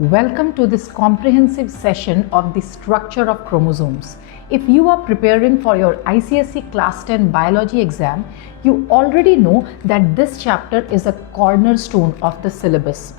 Welcome to this comprehensive session of the structure of chromosomes. If you are preparing for your ICSE Class 10 biology exam, you already know that this chapter is a cornerstone of the syllabus.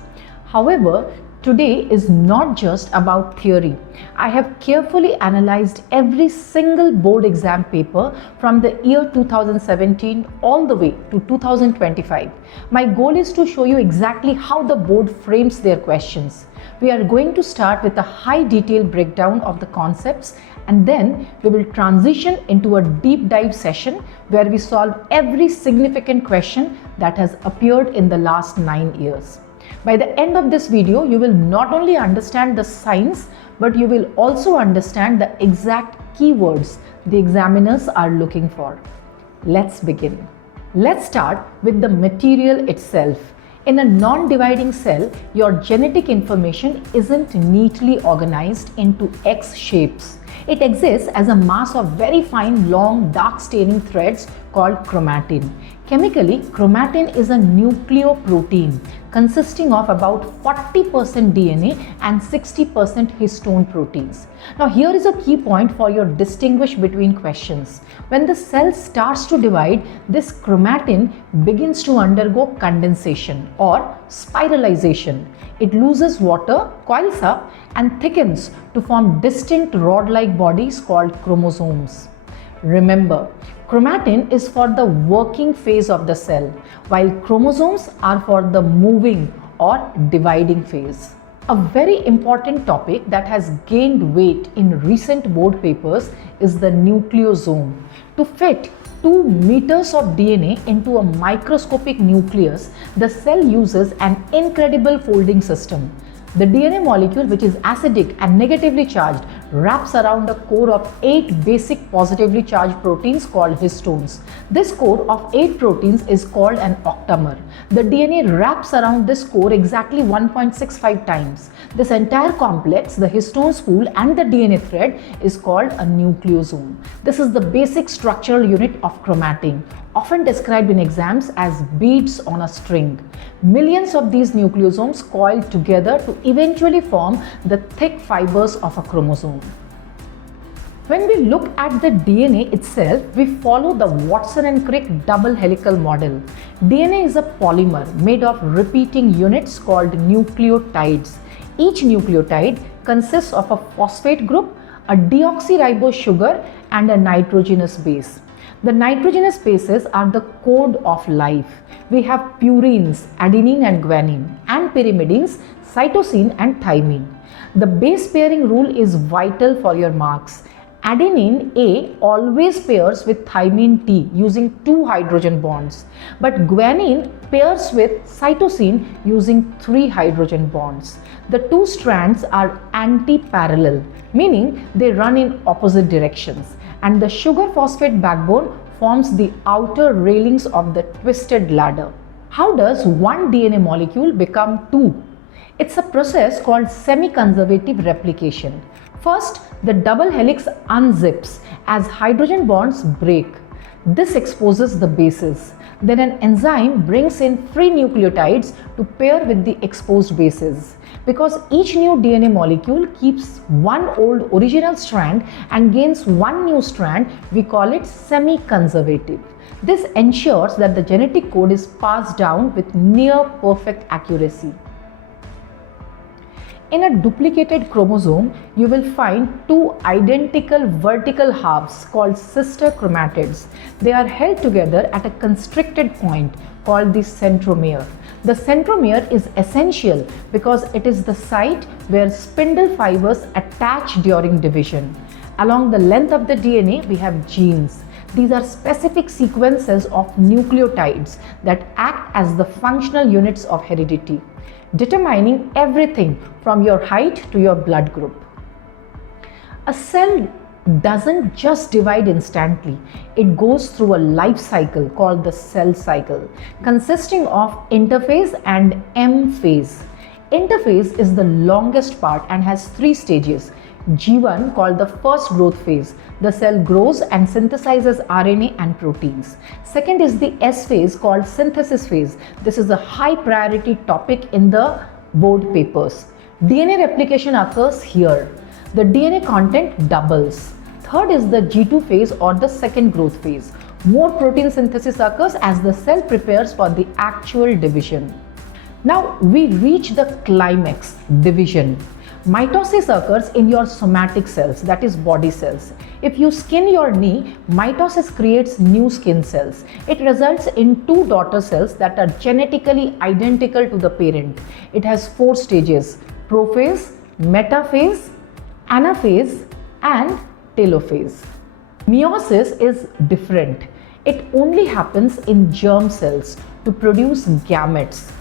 However, today is not just about theory. I have carefully analyzed every single board exam paper from the year 2017 all the way to 2025. My goal is to show you exactly how the board frames their questions. We are going to start with a high detail breakdown of the concepts, and then we will transition into a deep dive session where we solve every significant question that has appeared in the last 9 years. By the end of this video, you will not only understand the science, but you will also understand the exact keywords the examiners are looking for. Let's begin. Let's start with the material itself. In a non-dividing cell, your genetic information isn't neatly organized into X shapes. It exists as a mass of very fine, long, dark staining threads called chromatin. Chemically, chromatin is a nucleoprotein consisting of about 40% DNA and 60% histone proteins. Now here is a key point for your distinguish between questions. When the cell starts to divide, this chromatin begins to undergo condensation or spiralization. It loses water, coils up and thickens to form distinct rod-like bodies called chromosomes. Remember, chromatin is for the working phase of the cell, while chromosomes are for the moving or dividing phase. A very important topic that has gained weight in recent board papers is the nucleosome. To fit 2 meters of DNA into a microscopic nucleus, the cell uses an incredible folding system. The DNA molecule, which is acidic and negatively charged, wraps around a core of 8 basic positively charged proteins called histones. This core of 8 proteins is called an octamer. The DNA wraps around this core exactly 1.65 times. This entire complex, the histone spool and the DNA thread, is called a nucleosome. This is the basic structural unit of chromatin, often described in exams as beads on a string. Millions of these nucleosomes coil together to eventually form the thick fibers of a chromosome. When we look at the DNA itself, we follow the Watson and Crick double helical model. DNA is a polymer made of repeating units called nucleotides. Each nucleotide consists of a phosphate group, a deoxyribose sugar, and a nitrogenous base. The nitrogenous bases are the code of life. We have purines, adenine and guanine, and pyrimidines, cytosine and thymine. The base pairing rule is vital for your marks. Adenine A always pairs with thymine T using 2 hydrogen bonds, but guanine pairs with cytosine using 3 hydrogen bonds. The 2 strands are anti-parallel, meaning they run in opposite directions, and the sugar phosphate backbone forms the outer railings of the twisted ladder. How does one DNA molecule become 2? It's a process called semi-conservative replication. First, the double helix unzips as hydrogen bonds break. This exposes the bases. Then an enzyme brings in free nucleotides to pair with the exposed bases. Because each new DNA molecule keeps one old original strand and gains one new strand, we call it semi-conservative. This ensures that the genetic code is passed down with near perfect accuracy. In a duplicated chromosome, you will find 2 identical vertical halves called sister chromatids. They are held together at a constricted point called the centromere. The centromere is essential because it is the site where spindle fibers attach during division. Along the length of the DNA, we have genes. These are specific sequences of nucleotides that act as the functional units of heredity, determining everything from your height to your blood group. A cell doesn't just divide instantly. It goes through a life cycle called the cell cycle, consisting of interphase and M phase. Interphase is the longest part and has 3 stages. G1, called the first growth phase, the cell grows and synthesizes RNA and proteins. Second is the S phase, called synthesis phase. This is a high priority topic in the board papers. DNA replication occurs here. The DNA content doubles. Third is the G2 phase or the second growth phase. More protein synthesis occurs as the cell prepares for the actual division. Now we reach the climax, division. Mitosis occurs in your somatic cells, that is body cells. If you skin your knee, mitosis creates new skin cells. It results in two daughter cells that are genetically identical to the parent. It has 4 stages: prophase, metaphase, anaphase and telophase. Meiosis is different. It only happens in germ cells to produce gametes,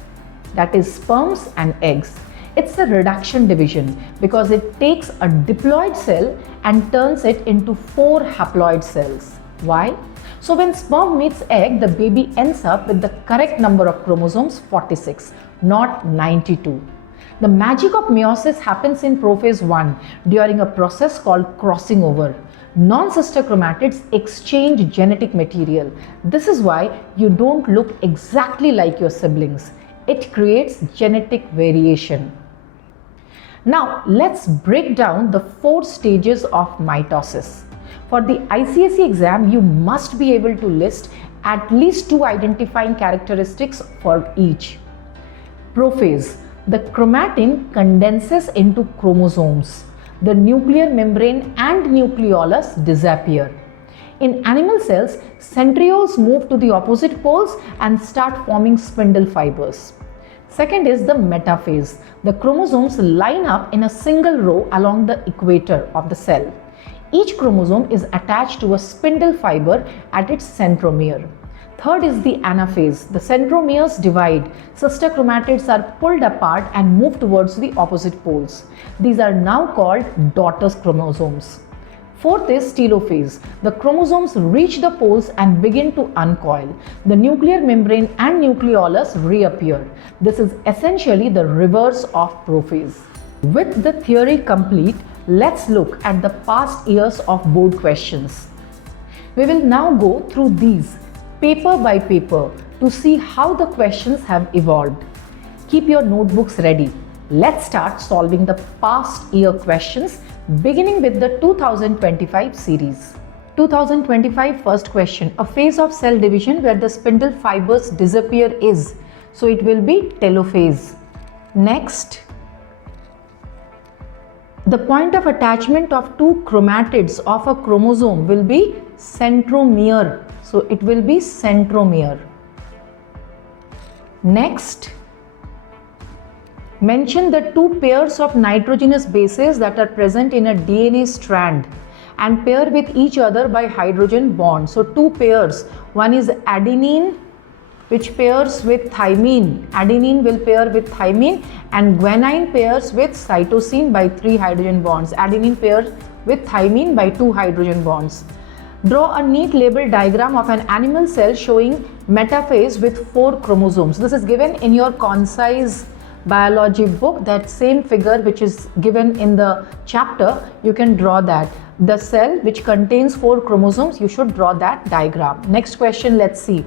that is sperms and eggs. It's a reduction division because it takes a diploid cell and turns it into 4 haploid cells. Why? So when sperm meets egg, the baby ends up with the correct number of chromosomes, 46, not 92. The magic of meiosis happens in prophase 1 during a process called crossing over. Non-sister chromatids exchange genetic material. This is why you don't look exactly like your siblings. It creates genetic variation. Now let's break down the 4 stages of mitosis. For the ICSE exam, you must be able to list at least 2 identifying characteristics for each. Prophase. The chromatin condenses into chromosomes. The nuclear membrane and nucleolus disappear. In animal cells, centrioles move to the opposite poles and start forming spindle fibers. Second is the metaphase. The chromosomes line up in a single row along the equator of the cell. Each chromosome is attached to a spindle fiber at its centromere. Third is the anaphase. The centromeres divide. Sister chromatids are pulled apart and move towards the opposite poles. These are now called daughter chromosomes. Fourth is telophase. The chromosomes reach the poles and begin to uncoil. The nuclear membrane and nucleolus reappear. This is essentially the reverse of prophase. With the theory complete, let's look at the past years of board questions. We will now go through these paper by paper to see how the questions have evolved. Keep your notebooks ready. Let's start solving the past year questions, beginning with the 2025 series. 2025 first question. A phase of cell division where the spindle fibers disappear is. So it will be telophase. Next. The point of attachment of 2 chromatids of a chromosome will be centromere. So it will be centromere. Next. Mention the 2 pairs of nitrogenous bases that are present in a DNA strand and pair with each other by hydrogen bond. So 2 pairs. One is adenine, which pairs with thymine. Adenine will pair with thymine and guanine pairs with cytosine by 3 hydrogen bonds. Adenine pairs with thymine by 2 hydrogen bonds. Draw a neat label diagram of an animal cell showing metaphase with 4 chromosomes. This is given in your concise biology book. That same figure which is given in the chapter, you can draw that. The cell which contains 4 chromosomes, you should draw that diagram. Next question, let's see.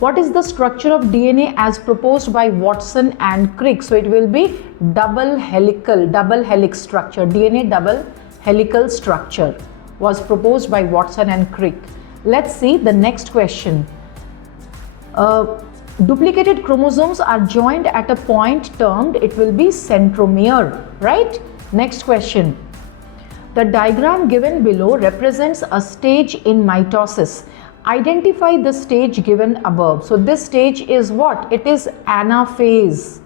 What is the structure of DNA as proposed by Watson and Crick? So it will be double helix structure. DNA double helical structure was proposed by Watson and Crick. Let's see the next question. Duplicated chromosomes are joined at a point termed, it will be centromere, right? Next question. The diagram given below represents a stage in mitosis. Identify the stage given above. So this stage is what? It is anaphase.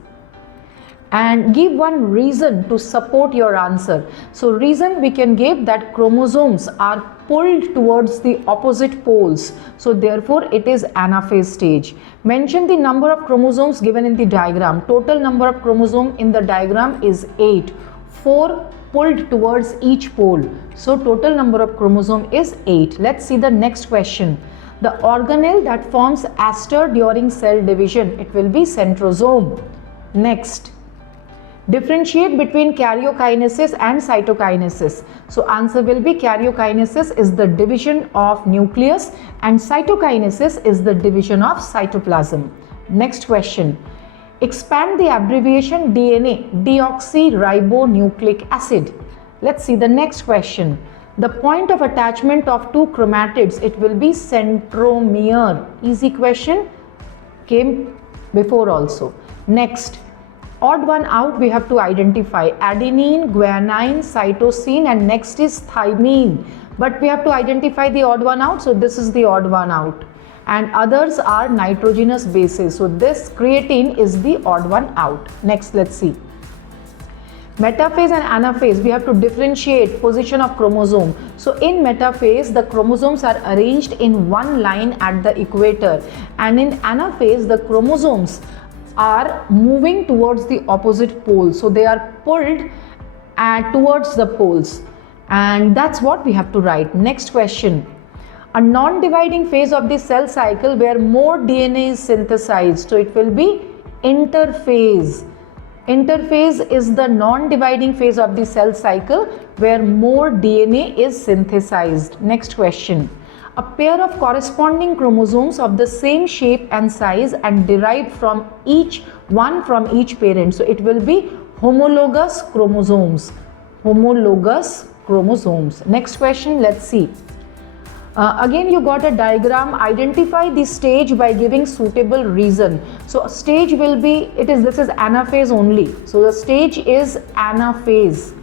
And give one reason to support your answer. So reason we can give that chromosomes are pulled towards the opposite poles. So therefore it is anaphase stage. Mention the number of chromosomes given in the diagram. Total number of chromosomes in the diagram is 8. 4 pulled towards each pole. So total number of chromosome is 8. Let's see the next question. The organelle that forms aster during cell division, it will be centrosome. Next. Differentiate between karyokinesis and cytokinesis. So answer will be karyokinesis is the division of nucleus and cytokinesis is the division of cytoplasm. Next question. Expand the abbreviation DNA, deoxyribonucleic acid. Let's see the next question. The point of attachment of two chromatids, it will be centromere. Easy question, came before also. Next, odd one out, we have to identify adenine, guanine, cytosine, and next is thymine. But we have to identify the odd one out, so this is the odd one out. And others are nitrogenous bases. So this creatine is the odd one out. Next, let's see. Metaphase and anaphase, we have to differentiate position of chromosome. So in metaphase, the chromosomes are arranged in one line at the equator, and in anaphase, the chromosomes are moving towards the opposite pole. So they are pulled towards the poles, and that's what we have to write. Next question. A non-dividing phase of the cell cycle where more DNA is synthesized. So it will be interphase. Interphase is the non-dividing phase of the cell cycle where more DNA is synthesized. Next question. A pair of corresponding chromosomes of the same shape and size and derived from each parent. So it will be homologous chromosomes. Homologous chromosomes. Next question, let's see. Again, you got a diagram. Identify the stage by giving suitable reason. So a stage will be, this is anaphase only. So the stage is anaphase.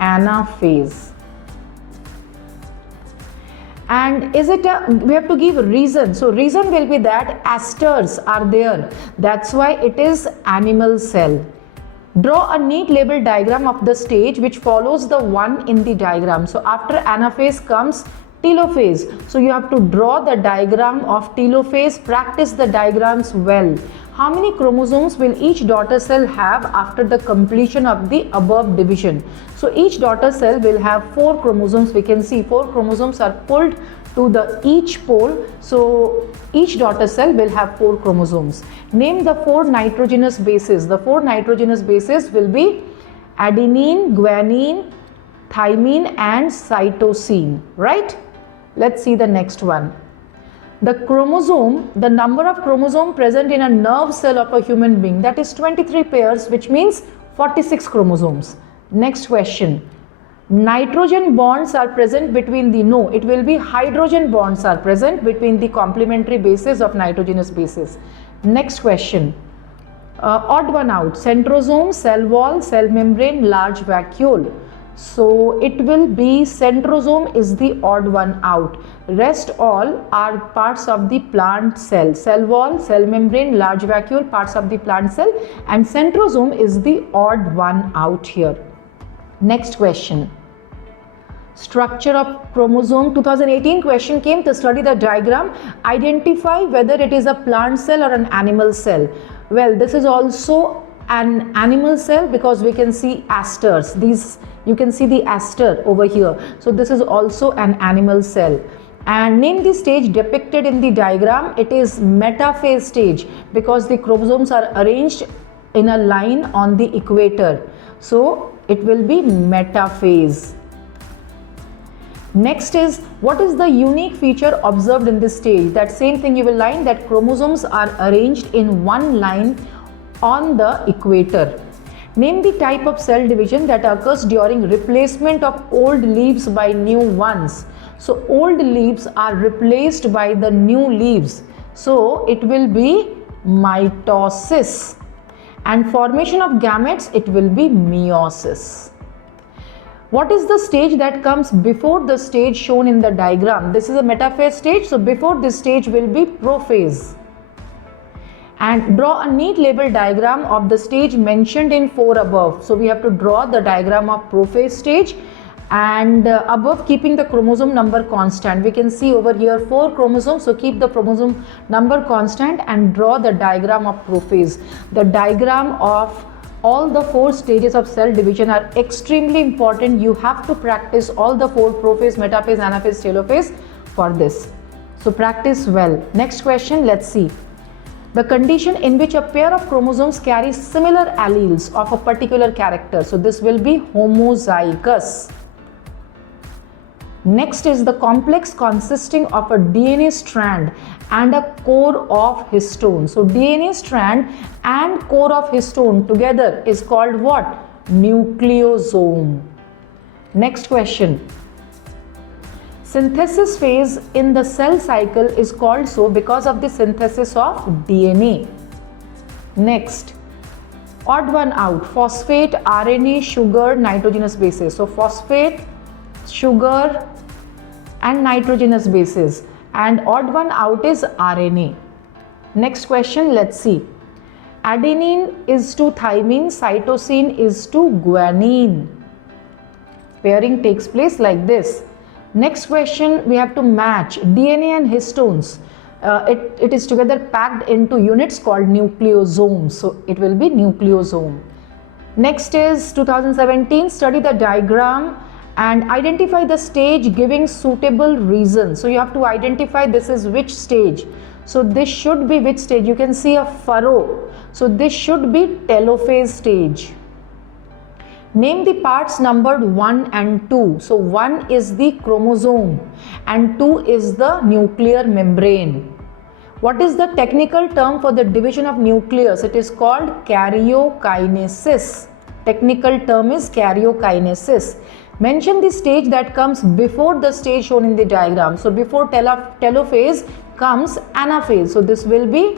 Anaphase. And we have to give reason. So reason will be that asters are there. That's why it is animal cell. Draw a neat label diagram of the stage which follows the one in the diagram. So after anaphase comes telophase. So you have to draw the diagram of telophase, practice the diagrams well. How many chromosomes will each daughter cell have after the completion of the above division? So each daughter cell will have 4 chromosomes. We can see 4 chromosomes are pulled to each pole. So each daughter cell will have 4 chromosomes. Name the 4 nitrogenous bases. The 4 nitrogenous bases will be adenine, guanine, thymine and cytosine, right? Let's see the next one. The chromosome, the number of chromosomes present in a nerve cell of a human being, that is 23 pairs, which means 46 chromosomes. Next question. Nitrogen bonds are present between it will be hydrogen bonds are present between the complementary bases of nitrogenous bases. Next question. Odd one out. Centrosome, cell wall, cell membrane, large vacuole. So it will be centrosome is the odd one out. Rest all are parts of the plant cell. Cell wall, cell membrane, large vacuole, parts of the plant cell, and centrosome is the odd one out here. Next question. Structure of chromosome. 2018 question came to study the diagram. Identify whether it is a plant cell or an animal cell. Well, this is also an animal cell because we can see asters. You can see the aster over here. So this is also an animal cell. And name the stage depicted in the diagram. It is metaphase stage because the chromosomes are arranged in a line on the equator. So it will be metaphase. Next is, what is the unique feature observed in this stage? That same thing you will line, that chromosomes are arranged in one line on the equator. Name the type of cell division that occurs during replacement of old leaves by new ones. So old leaves are replaced by the new leaves. So it will be mitosis. And formation of gametes, it will be meiosis. What is the stage that comes before the stage shown in the diagram? This is a metaphase stage. So before this stage will be prophase. And draw a neat label diagram of the stage mentioned in 4 above. So we have to draw the diagram of prophase stage, and above keeping the chromosome number constant. We can see over here 4 chromosomes. So keep the chromosome number constant and draw the diagram of prophase. The diagram of all the 4 stages of cell division are extremely important. You have to practice all the 4: prophase, metaphase, anaphase, telophase for this. So practice well. Next question, let's see. The condition in which a pair of chromosomes carry similar alleles of a particular character. So this will be homozygous. Next is the complex consisting of a DNA strand and a core of histone. So DNA strand and core of histone together is called what? Nucleosome. Next question. Synthesis phase in the cell cycle is called so because of the synthesis of DNA. Next, odd one out, phosphate, RNA, sugar, nitrogenous bases. So phosphate, sugar and nitrogenous bases, and odd one out is RNA. Next question, let's see. Adenine is to thymine, cytosine is to guanine. Pairing takes place like this. Next question, we have to match DNA and histones. It is together packed into units called nucleosomes. So it will be nucleosome. Next is 2017, study the diagram and identify the stage giving suitable reason. So you have to identify this is which stage. So this should be which stage? You can see a furrow. So this should be telophase stage. Name the parts numbered 1 and 2. So 1 is the chromosome and 2 is the nuclear membrane. What is the technical term for the division of nucleus? It is called karyokinesis. Technical term is karyokinesis. Mention the stage that comes before the stage shown in the diagram. So before telophase comes anaphase. So this will be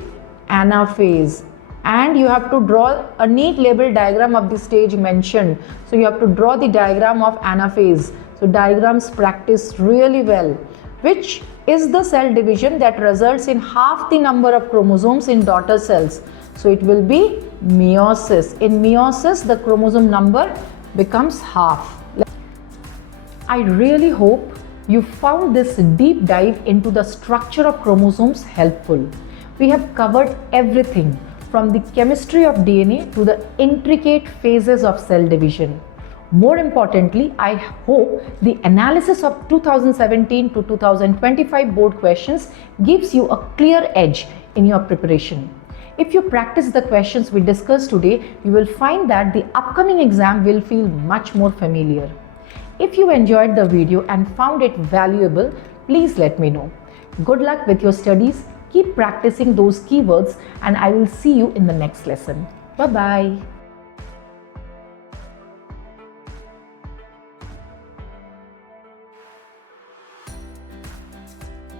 anaphase. And you have to draw a neat label diagram of the stage mentioned. So you have to draw the diagram of anaphase. So diagrams practice really well. Which is the cell division that results in half the number of chromosomes in daughter cells? So it will be meiosis. In meiosis, the chromosome number becomes half. I really hope you found this deep dive into the structure of chromosomes helpful. We have covered everything from the chemistry of DNA to the intricate phases of cell division. More importantly, I hope the analysis of 2017 to 2025 board questions gives you a clear edge in your preparation. If you practice the questions we discussed today, you will find that the upcoming exam will feel much more familiar. If you enjoyed the video and found it valuable, please let me know. Good luck with your studies. Keep practicing those keywords and I will see you in the next lesson. Bye-bye.